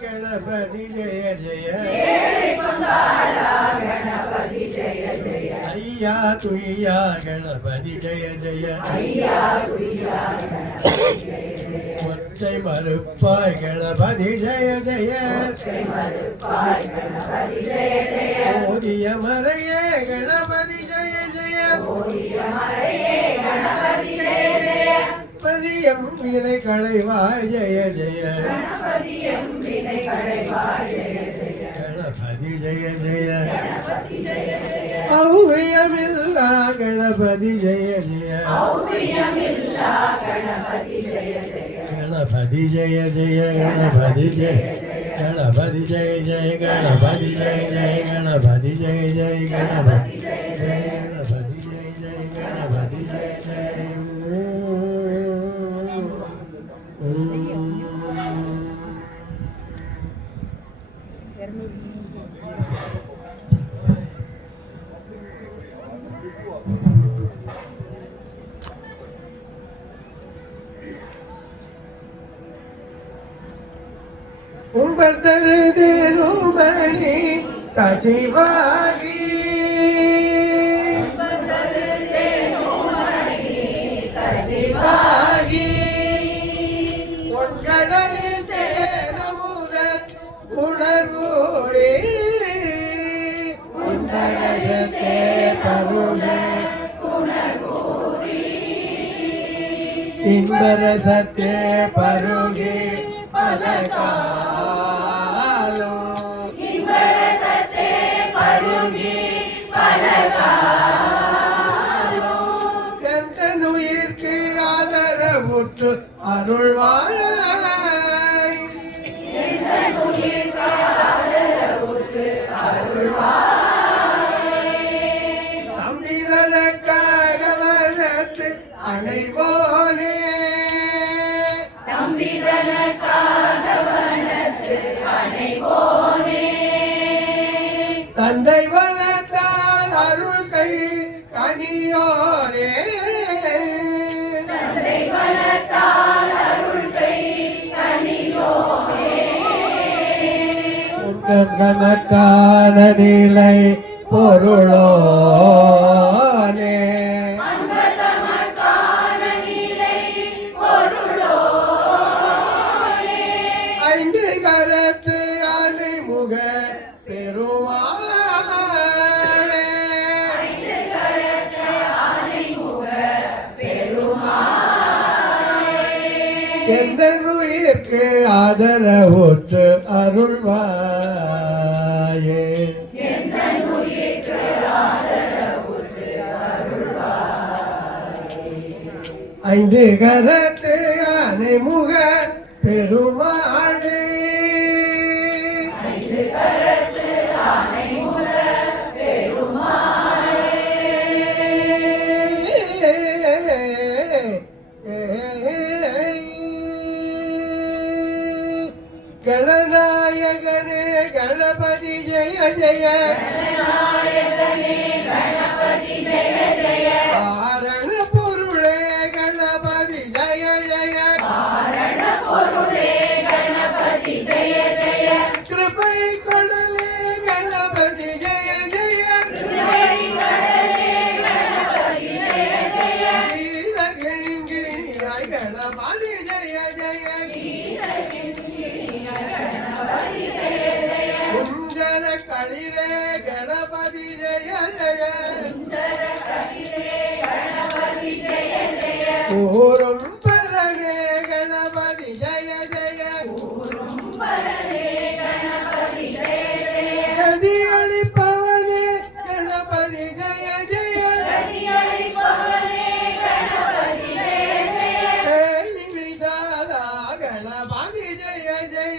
गणपति जय जय अय्या तुय्या गणपति जय जय ஒற்றை மறுப்பாய் கணபதி ஜெய ஜெய ஓதிய மறையே கணபதி ஜெய ஜெய பதியம் வினை களைவாய் ஜெய ஜெய गणपति जय जय औव्यमिल्ला गणपति जय जय गणपति जय जय गणपति जय गणपति जय जय गणपति जय जय गणपति जय जय गणपति जय गणपति जय जय गणपति जय जय ಉಂಬರ್ತರದೇನುಮಣಿ ಕಸಿವಾಗಿ ஒன்கடலில் தேனமுத உணர்வோரே உன்னரகத்தே பருகே இன்பரசத்தே பருகே பலகாலோ இன்பரசத்தே பருகே பலகாலோ எந்தனுயிர்க்கு ஆதரவுற்று அருள்வாய் தம்பிதற்காக வரத்து அணைவோனே தந்தை வளர்த்தால் அருள் கை கனியோரே கணக்கான நிலை பொருளோனே ஐந்து கரத்து யானை முக பெருமாளே எந்த உயிர்க்கு ஆதரவுற்று அருள்வாயே ஐந்து கரத்து யானை முக பெருமாளே गणनायकने गणपति जय जय कारण पुरुळे गणपति जय जय कृपै कोडले गणपति जय जय गणपति जय जय कुंजर कलिरे गणपति जय जय ऊरुम परने गणपति जय जय नदियलि पवने गणपति जय जय निमिषाला गणपति जय जय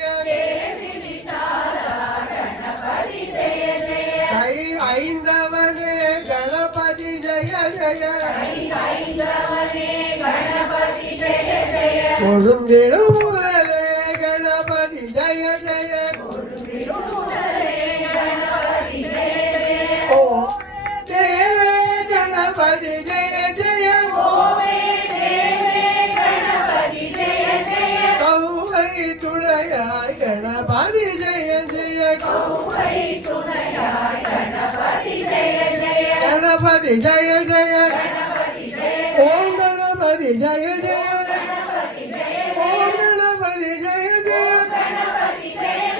ஐந்தவனே கணபதி ஜய ஜய கொழுந்திடும் முதலே கணபதி ஜய ஜய ஓ தேவே கணபதி ஜய ஜய गणपति जय जय ओम गणपति जय जय ओम गणपति जय जय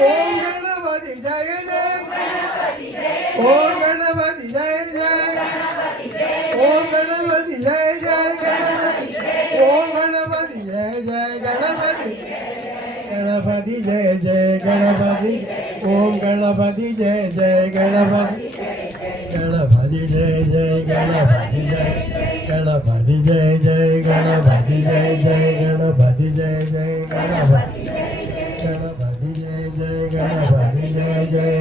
ओम गणपति जय जय ओम गणपति जय जय ओम गणपति जय जय ओम गणपति जय जय गणपति गणपति जय जय गणपति ओम गणपति जय जय गणपति गणपति जय जय गणपति जय गणपति जय जय गणपति जय जय गणपति जय जय गणपति गणपति जय जय गणपति जय जय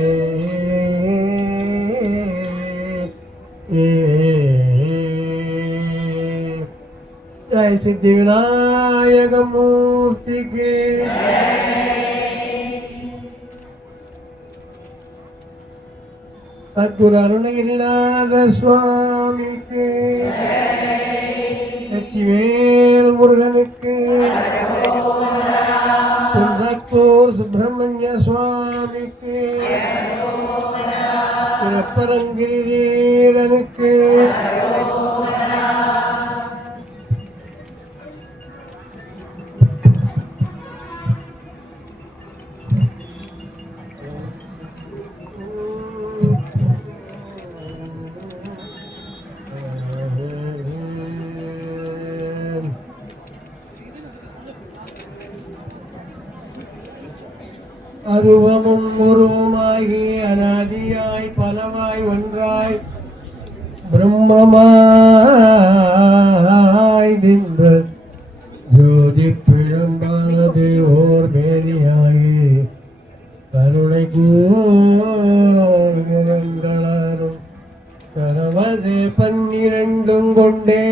जय सिद्धि विनायक मूर्ति के सद्गुरु अरुणगिरिनाथ स्वामी के வெற்றிவேல் முருகனுக்கு குன்றத்தூர் சுப்பிரமணிய சுவாமிக்கு திருப்பரங்கிரிதீரனுக்கு அருவமும் உருவமாகி அநாதியாய் பலவாய் ஒன்றாய் பிரம்மமாய் நின்ற ஜோதி பிழம்பானது ஓர் மேனியாகி கருணை கூறும் கரவது 12 கொண்டே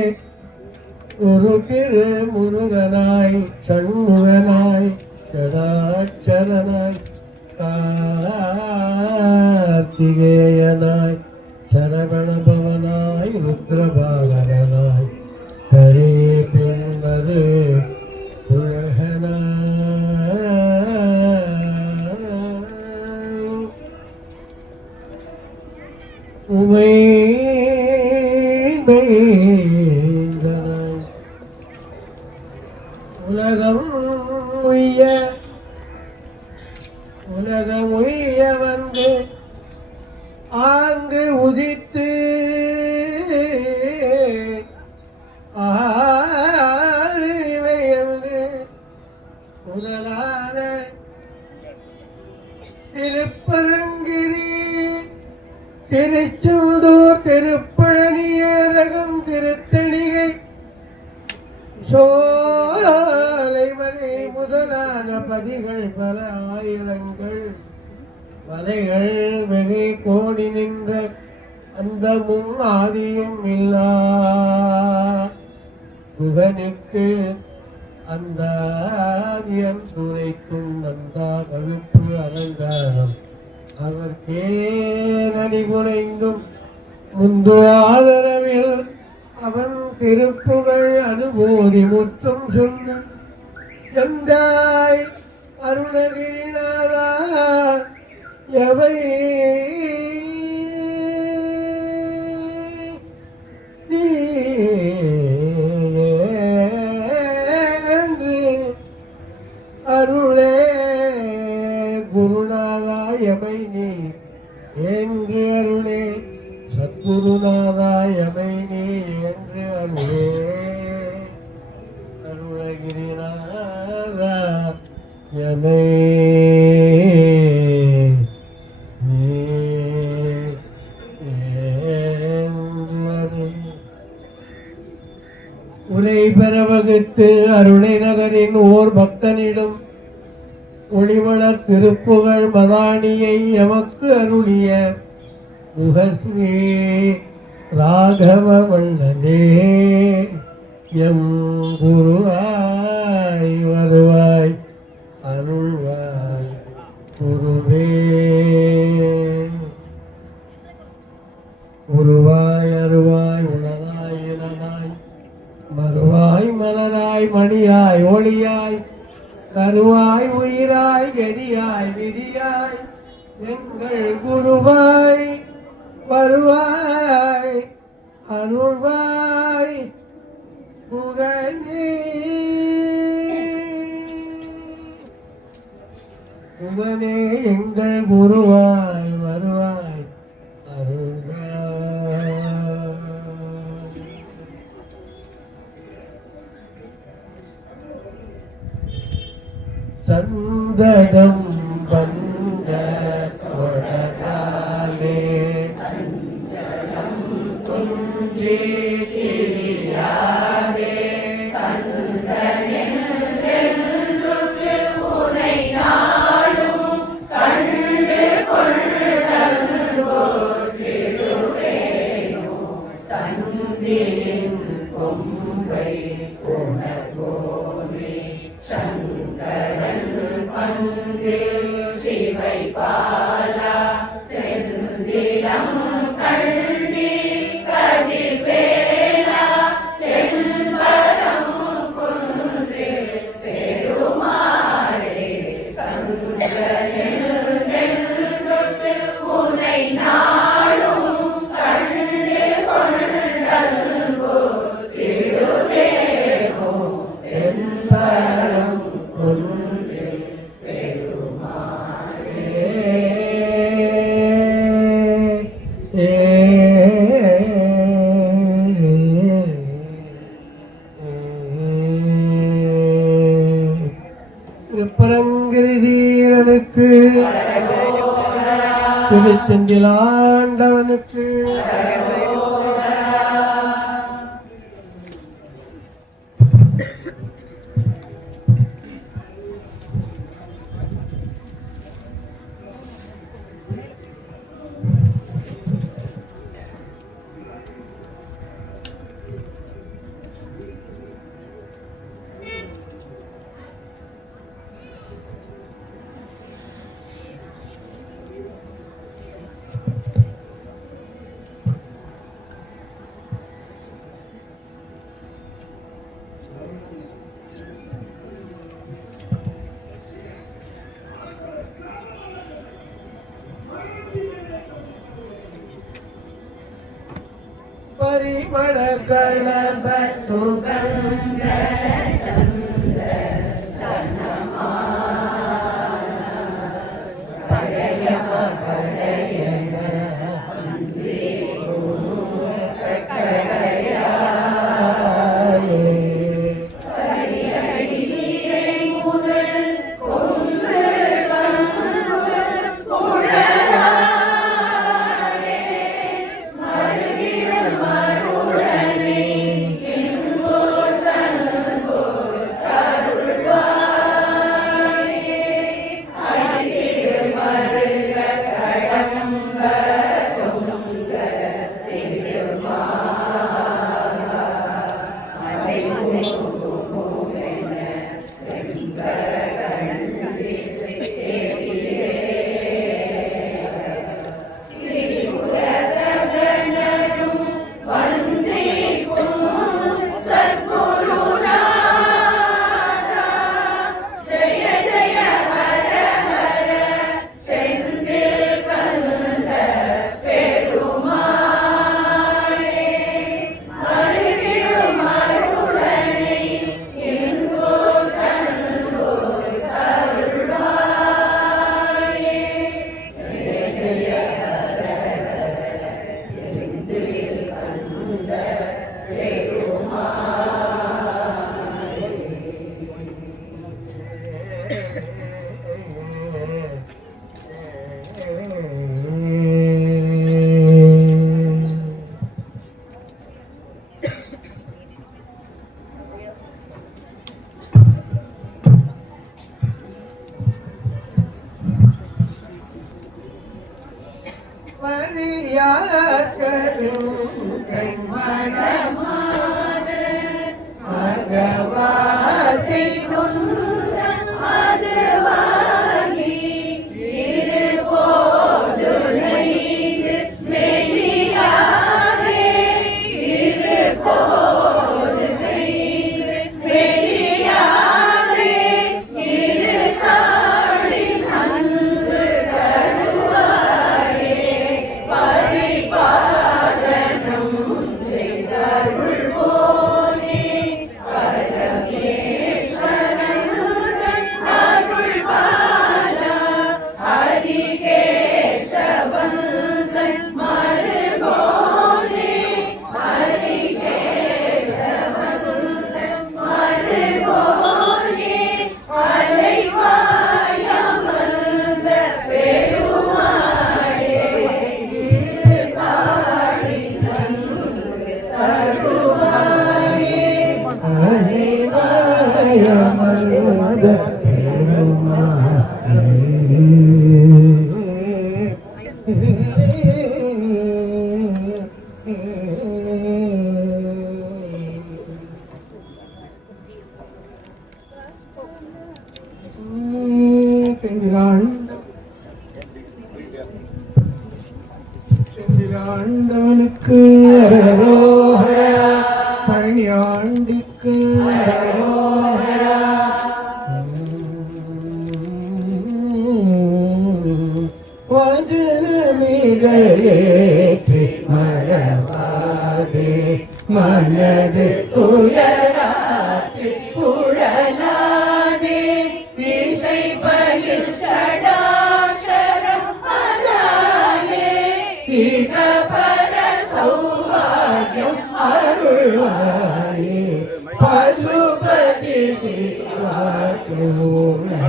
ஒரு திரு முருகனாய் சண்முகனாய் ஷடாட்சரனாய் கார்த்திகேயனாய் சரவணபவனாய் ருத்ரபாகரனாய் கரே பின்பரு புழகனாய் உமைந்தனாய் உலகம் உய்ய வந்து ஆங்கு உதித்து ஆறு நிலையன்று முதலான திருப்பரங்கிரி திருச்செந்தூர் திருப்பழனியரகம் திருத்தணிகை சோலைமலை முதலான பதிகள் பல ஆயிரங்கள் மலைகள் வெகு கோடி நின்ற அந்தமும் ஆதியும் இல்லா குகனுக்கு அந்த ஆதியம் துரைக்கும் அந்த வகுப்பு அலங்காரம் அவர்க்கே நடி புனைந்தும் முந்து ஆதரவில் அவன் திருப்புகழ் அனுபூதி முற்றும் சொன்ன எந்தாய் அருணகிரிநாதா எவை நீ என்று அருளே குருநாதா எவை நீ என்று அருளே சத்குருநாதாயமை நீ என்று அருளே அருணகிரிநாதா யமை உரை பெற வகுத்து அருணை நகரின் ஓர் பக்தனிடம் ஒளிவளர் திருப்புகழ் மதானியை எமக்கு அருளிய முகஸ்ரீ ராகவ வண்ணனே எம் குருவாய் வருவாய் அருள்வாய் குருவே உருவாய் அருவாய் உணராய் இளனாய் மறுவாய் மலராய் மணியாய் ஒளியாய் கருவாய் உயிராய் கதியாய் விதியாய் எங்கள் குருவாய் வருவாய் அருள்வாய் புகனே புகனே எங்கள் குருவாய் வருவாய் அருள்வாய். சந்ததம் வந்த தொடராலே குன்றி திரியாதே உனை நாளும் கண்டு கொண்டல் போற்றிடுவேனோ தந்தியின் கொம்பை உணர்வோனே சங்கரன் பங்கில் சிவை பாலா செந்திலம் கண்டி கதிர்வேலா தென்பரம் குன்றில் பெருமாளே கந்தனென்றொட்டு உனை நாளும் கண்டு கொண்டல் போற்றிடுவேனோ என்பரம் குன்றில் திருப்பரங்கிரிதீரனுக்கு திருச்செந்தில் ஆண்டவனுக்கு பரிமள கலப சுகந்த பழையம பழையன கடையாலே மயமருத செந்திலாண்டவனுக்கு அரரோஹரா பழனியாண்டிக்கு அரரோஹரா வஜனமிகையேற்றி மறவாதே மனது துயராற்றி புழலாதே இசை பயில் ஷடாட்சரம் அதாலே ஈக பர சௌபாகியம் அருள்வாயே பசுபதி சிவாக்குமே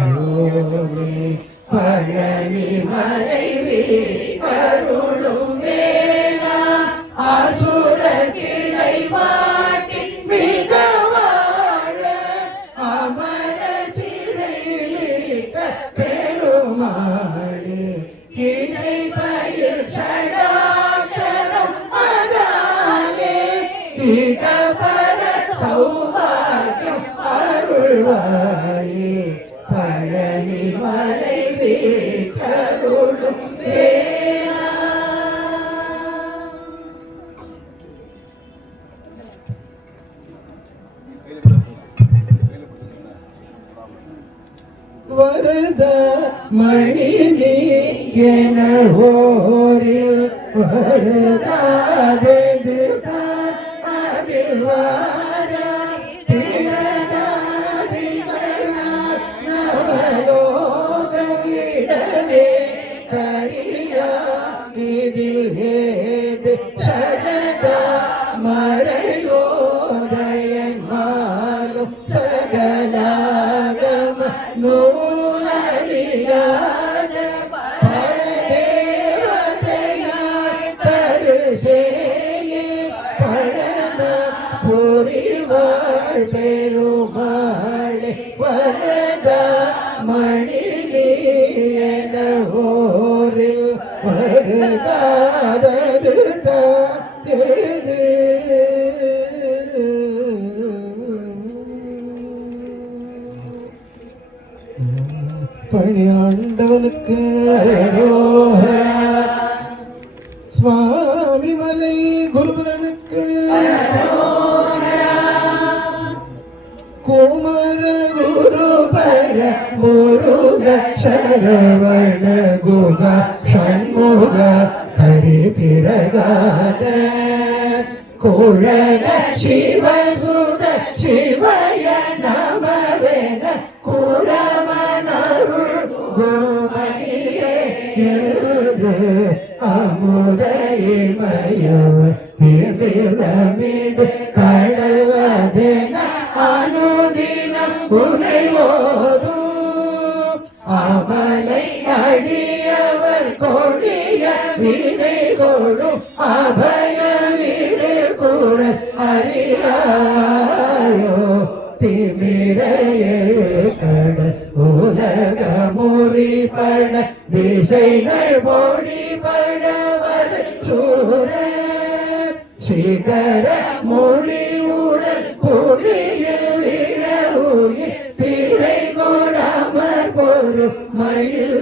பழனி மறைவே அருளுமேனா அசுர கிளை மாட்டி மிக வாழ அமர சிறை மீட்ட பெருமாளே இசை பயில் ஷடாட்சரம் அதாலே ஈக பர சௌபாகியம் அருள்வாயே பழனி மலை வீட்டருளும் வேளா. வரத மணி நீ என ஓரில் வரதாதது தான் அதில் வார திரதாதிகளால் நவலோகமிடவே கரியா இதில் ஏது சரதா மறையோதயன் மாலும் சகலாகம நூலறியாத பரதேவதையார் தருசேயே பழன புரிவாழ் பெருமாளே வரத மணி நீ என ஓரில் வருகாதது தாது பணியாண்டவனுக்கு அரரோஹரா சுவாமி மலை குருபரனுக்கு குமர குரு பர முருக சரவண குக ஷண்முக ஹரி பிரகாட குழக சிவசுத சிவய நமவேன குரமனருள் கோமணியே அமுதயமயவர் திருவிழமிடு கடவதென அனுதினம் உனை ஓதும் அமலை அடியவர் கொடிய வினை கொழும் அபய வீடு கூற அறியாயோ திமிர எழுகட உலக முறிபட திசைகள் பொடிபட வர சூர சிகர மொழி உடல் புவியில் விழ உயிர் திரை கொடாமற் பொரு மயில்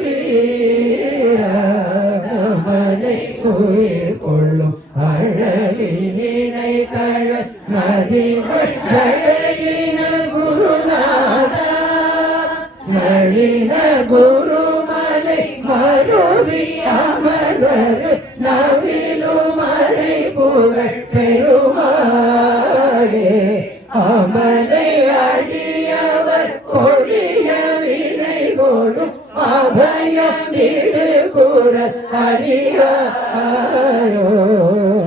வீரமனை உயிர் கொள்ளும் அழலினை கழ நதிகள் ஜடையின குருநாதா நளின குருமலை மருவி அமர்வர் நவிலுமலை புகழ் பெருமாளே அமலை அடியவர் கொடிய வினை கொடும் அபயம் வீடு கூற அறியாயோ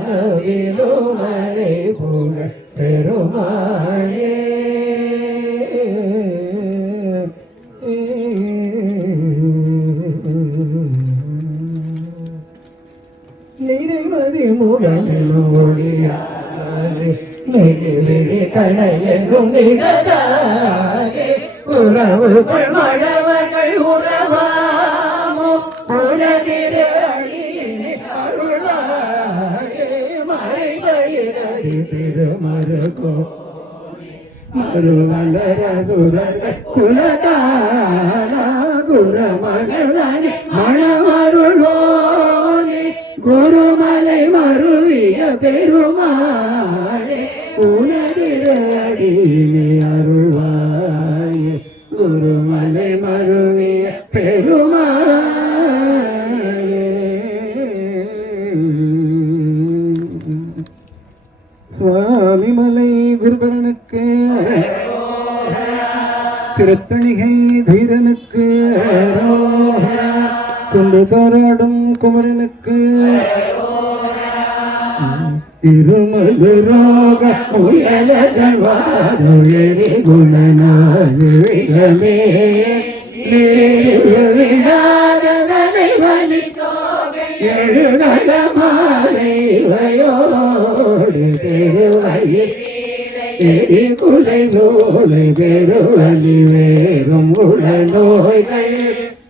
நவிலுமலை புகழ் பெருமாளே நிறைமதி முகனொழியாறு நெகிழி கணையெங்கும் நிகழ உறவுகள் மடவர்கள் உறவாமோ உலகிரு அழியினை அருளாயே மறைபயிலறி திருமருகோ மறுவலரசுரர்கள் குலகால குரமகளானி மணமருளோனே குருமலை மருவிய பெருமாளே உனதிரு அடியினை அருள்வாயே குருமலை மருவிய பெருமாளே. சுவாமி மலை குருபரனுக்கு திருத்தணிகை தீரனுக்கு ரோஹரா குன்று தோராடும் குமரனுக்கு இருமது ரோக முயலகள் வாதுயரி குணநாயகமே விடாதனை வலி எழுகட மாலைவையோடு பெருவயிர் எரி குலை சோலை பெருவலி வேறும் உள்ள நோய்கள்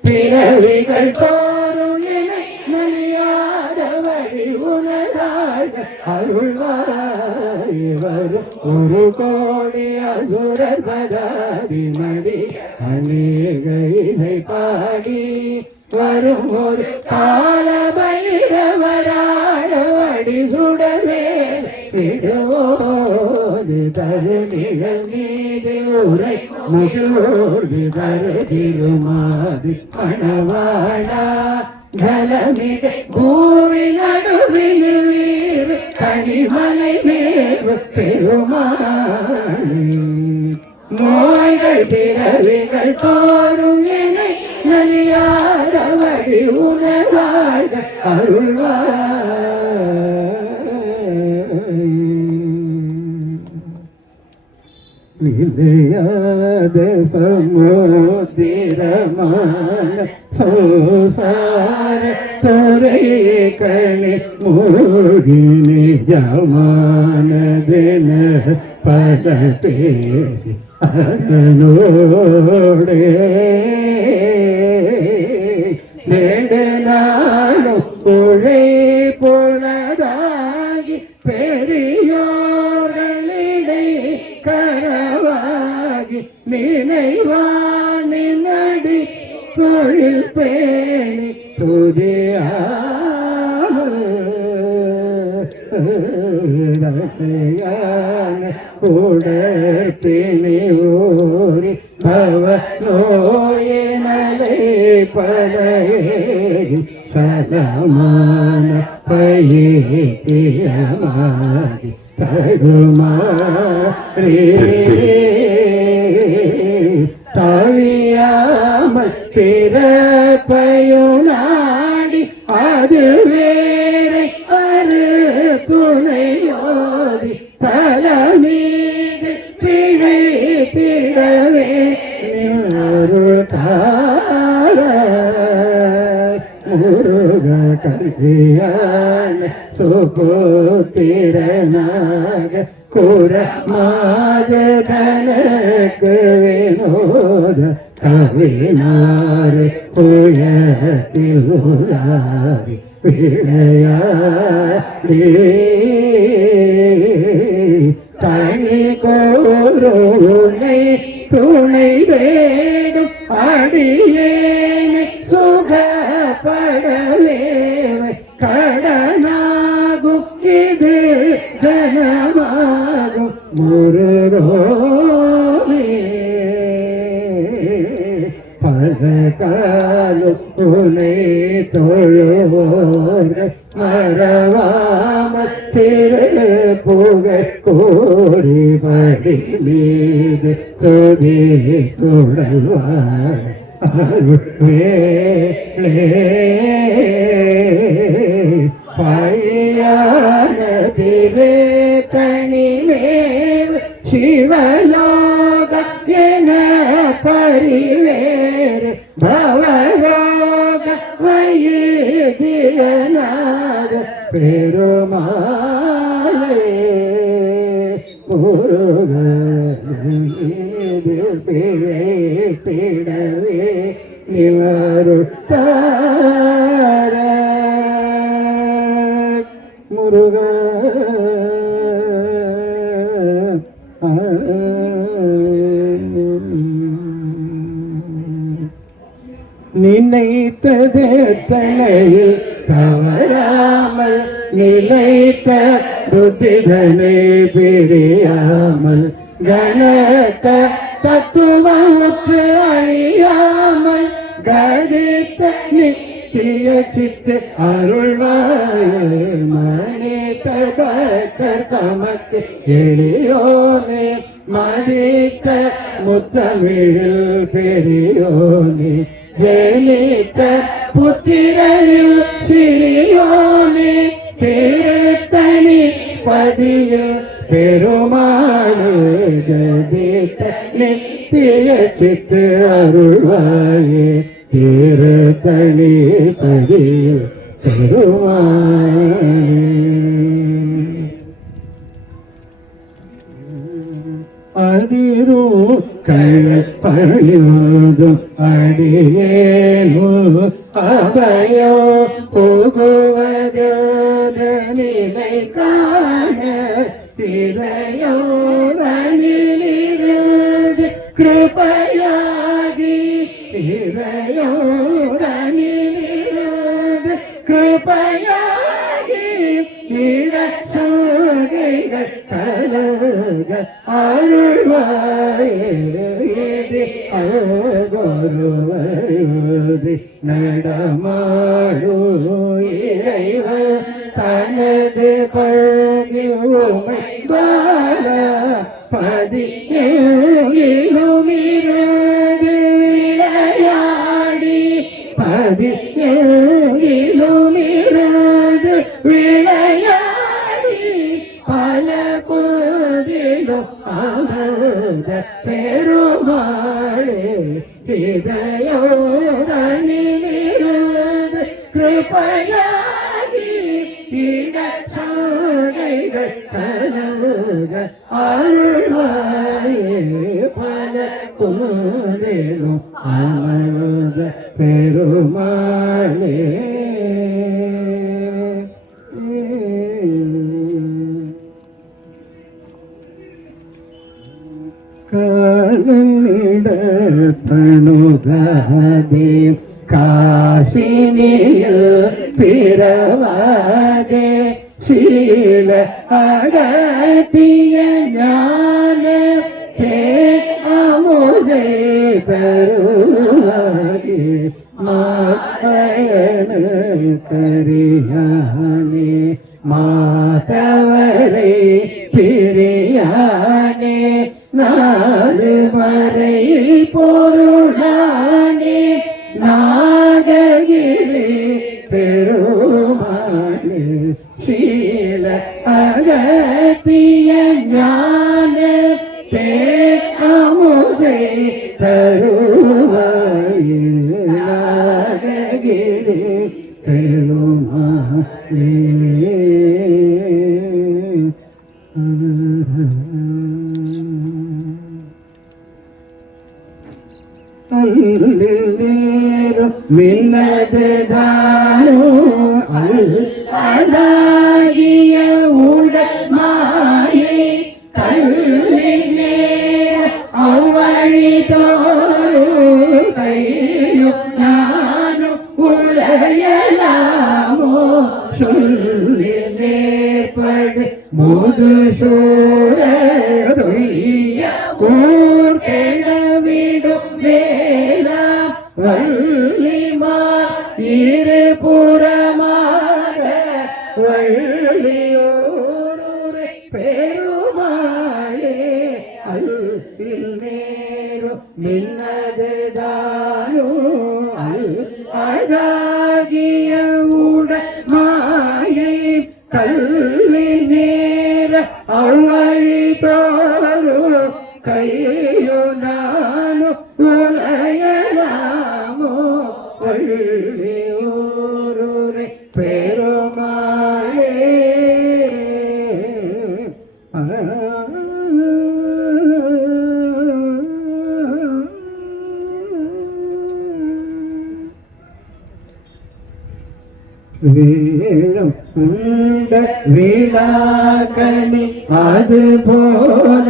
பிறவிகள் தோறும் இணை மணியாதவடி உணராள் அருள்வாய் வரும் ஒரு கோடி அசுரர் பதாதி மடி அநேக இசை பாடி வரும் ஒரு கால பைரவராடி சுடர்வேல் விடுவோது தரு நிழல் மீது உரை முகிலோர்து தரு திருமாது மணவாழா ஜலமிட பூவி நடுவில் வீர் தனிமலை மேல் பெருமாளே நோய்கள் பிறவிகள் தோறும் என்னை நலியாதவடி உணவாழ்க அருள்வாய் நிலையாத சமுத்திரமான சோசார தோரை கணி மூடி நிஜமானதென பத பேசி அதனோடே நெடுநாளும் உழை பொழுதாகி பெரியோர்களிடை கரவாகி நினைவானி நடி தொழில் பேணி துதியான உடற்பிணி ஊறி பவ நோயினலை பதையேறி சலமான பயித்தியமாகி தடுமாறி தவியாமல் பிறப்பயுனாடி அது வேறு அரு துணையோதி தலமீது பிழைத்திடவே நிருள் தார முருக கல்யாண சுபுத்திரனாக குர மாதனக்கு வினோத கவினாறு புயத்தில் உலாவி விளையாடி தனி கோருனை துணை வேடும் அடியேனை சுகப்படவே கடனாகும் இது கனமாகும் முருகோனே பல காலம் உனை தொழுவோர் மறவாம திரு புகழ் கோரி படி மீது தொதி தொடர்வாள் அருள்வேளே பழியான திரு கணிமேல் சிவலோக என பரிவேறு பவரோக வைத்தியநாத பெருமாளே முருகனே இதில் பிழைத்திடவே நிலருத்தார முருக நினைத்தது தலையில் தவறாமல் நிலைத்த புத்திதனை பிரியாமல் கனத்த தத்துவமுற்று அழியாமல் கதித்த நித்திய சித்து அருள்வாயே மனித பக்தர் தமக்கு எளியோனே மதித்த முத்தமிழில் பெரியோனே ஜெனித்த புத்திரரில் சிறியோனே திருத்தணி பதியில் பெருமாளே கதித்த நித்திய சித்து அருள்வாயே திருத்தணி பதியில் பெருமாளே அதிரும் கழப்பணியோதும் அடியேனோ அபயோ போகுவதோ நிலை காண திரையோரனிலிருந்து கிருபையாகி திரையோரனிலிருந்து கிருபையாகி இடச்சோகைகள் கலக அருள்வாயே அழகொருவருதி நடமாடோ இறைவ தனது பழகில் உமை பால பதியிலும் இருந்து விளையாடி பதியிலும் இருந்து விளையாடி பல கோதிலும் அமர்ந்த பெருமாளே இதயோரனிலிருந்து கிருபையாகி இடச்சோகைகள் கலக அருள்வாயே பல கோதிலும் அமர்ந்த பெருமாளே காலனிட தனுகாதே காசினியில் பிறவாதே சீல அகத்திய ஞான தே அமுதை தருவாகே மாயன கரியானே மாதவரை பிரியானே நாலு மறை பொருளானே நாககிரி பெருமானே சீல அகத்திய ஞான தே அமுதை தருவாயே நாககிரி பெருமானே நீரும் மின்னது தானோ அழகிய உடல் மாயை கல்லின் நேரம் அவ்வழி தோறு கையும் நானும் உரையலாமோ சொல்லி நேர்படு முது சூரதுய்ய கூர் கெடவிடும் வேலா வள்ளிமா இரு புறமாக வள்ளியோரை பெருமாளே அல்லில் நேரும் மின்னது தானோ அழகிய உடல் மாயை கல்லில் நேர அவ்வழி தோறு கையோ நானோ உலயலாமோ வள்ளி ஊரூரை பெருமாளே வீழும் உண்ட விழாக்கனி அது போல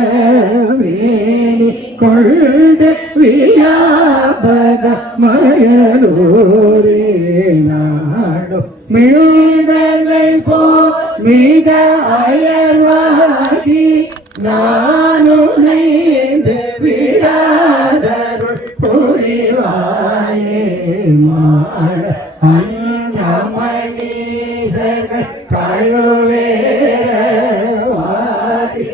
வேணி கொண்ட வியாபக மயலூரே நாடும் மீண்டர்கள் போ மிக அயர்வாகி நானும் நீந்து விடாதருள் புரிவாயே மாட அன்னமணீசர்கள் கழுவேரவாதி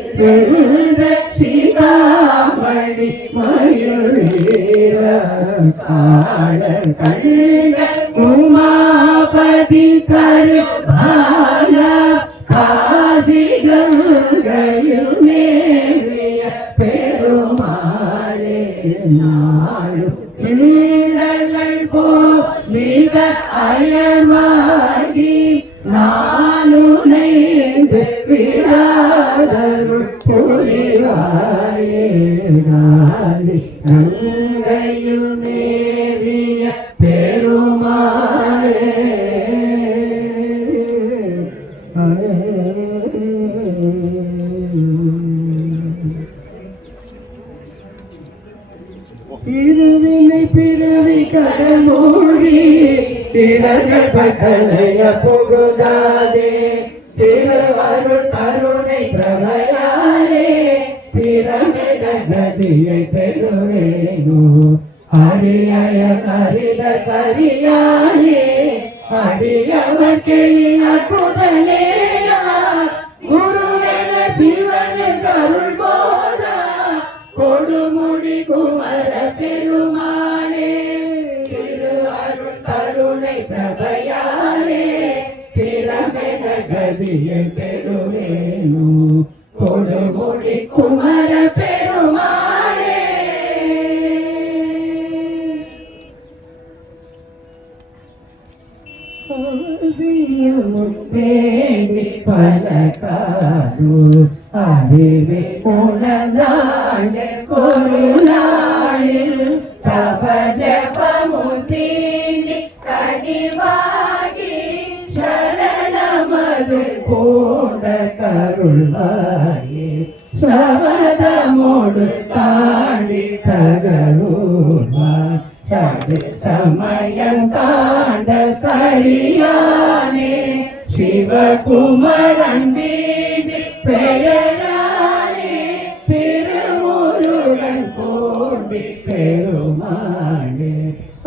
சீதாமணி மயூரீர கால கண்ட உமாபதி கருபால காசி கங்கையில் மேவிய பெருமாளே நாளும் இண்டர்கள் போ மிக அயர்வாகி நானுனைந்து விடாதருள் புரிவாயே காசி கங்கையில் மேவிய பெருமாளே இருவினை பிறவி கடமூழி திறங்கள் பட்டலைய புகுதாதே திருவருள் கருணை பிரவையாலே திறமிட நதியை பெறுவேனோ அரியய கரித கரியானே அடியவர் கிளிய புதனேயா குரு என சிவனு கருள் போதா கொடுமுடி குமர பெருமாளே திரு அருள் கருணை பிரபையாலே திறமென கதியை பெறுவேனோ கொடுமுடி குமர பெருமாளே வேண்டி பலகாரு அறிவே உணர்ந்தாண்டு கொருநாளில் தப ஜபமும் தீண்டி கனிவாகி சரணமது கூட கருள்வாயே சபதமோடு தாண்டி தகருள்வாய் சது சமயம் காண்ட கரியானே சிவகுமரன் வீதி பெயரானே திருமுருகன் கோடி பெருமானே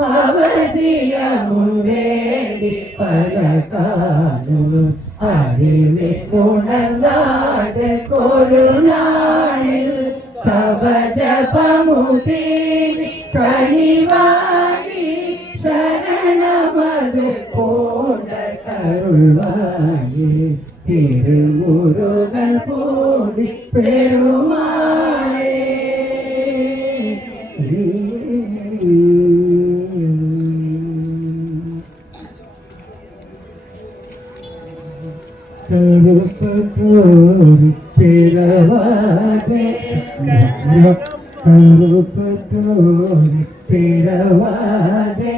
அவசியமும் வேண்டி பலகாலும் அறிவே உணர்ந்தாடு கொருநாளில் தவ ஜபமுதீவி கனிவாகி சரணமது போன்ற கருள்வாயே திருமுருகன் போடி பெருமாளே கருப்பற்றோரி பிறவாதே கருப்பற்றோரி பிறவாதே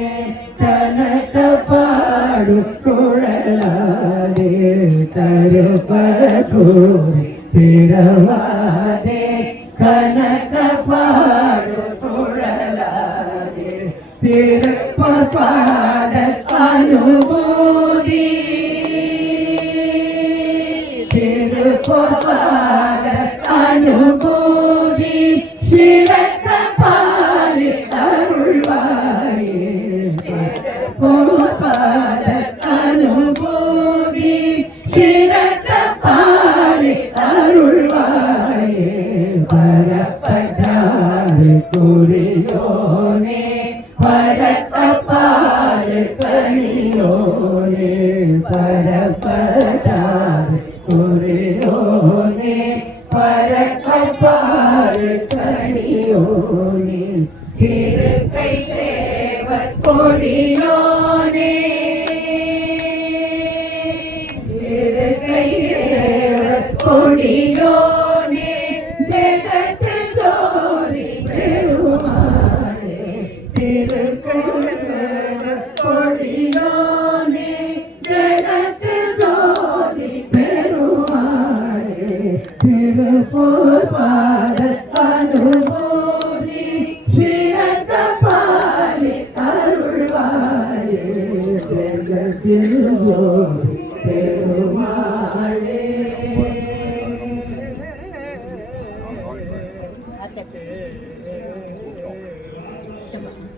கனக பாடு குழலாதே கருப்பற்றோரி பிறவாதே கனக பாடு குழலாதே திருப்பாத அனுபூதி திருப்பாத அனுபூதி சிறந்த பாலி அருள்வாயே திருப்பாத அனுபூதி சிறந்த பாலி அருள்வாயே பரப்பஜாறு குறியோனே பரப்பபாலு கணியோனே பரப்பஜாறு குறியோனே பரப்பபாலு கணியோனே திருக்கை சேவர் கொடியோனே திருக்கை சேவர் கொடியோனே ஜெகத்தில் ஜோதி பெருமாளே திருக்கை சேவர் கொடியோனே திருஜோதி பெருமாளே ஆத்தட்டு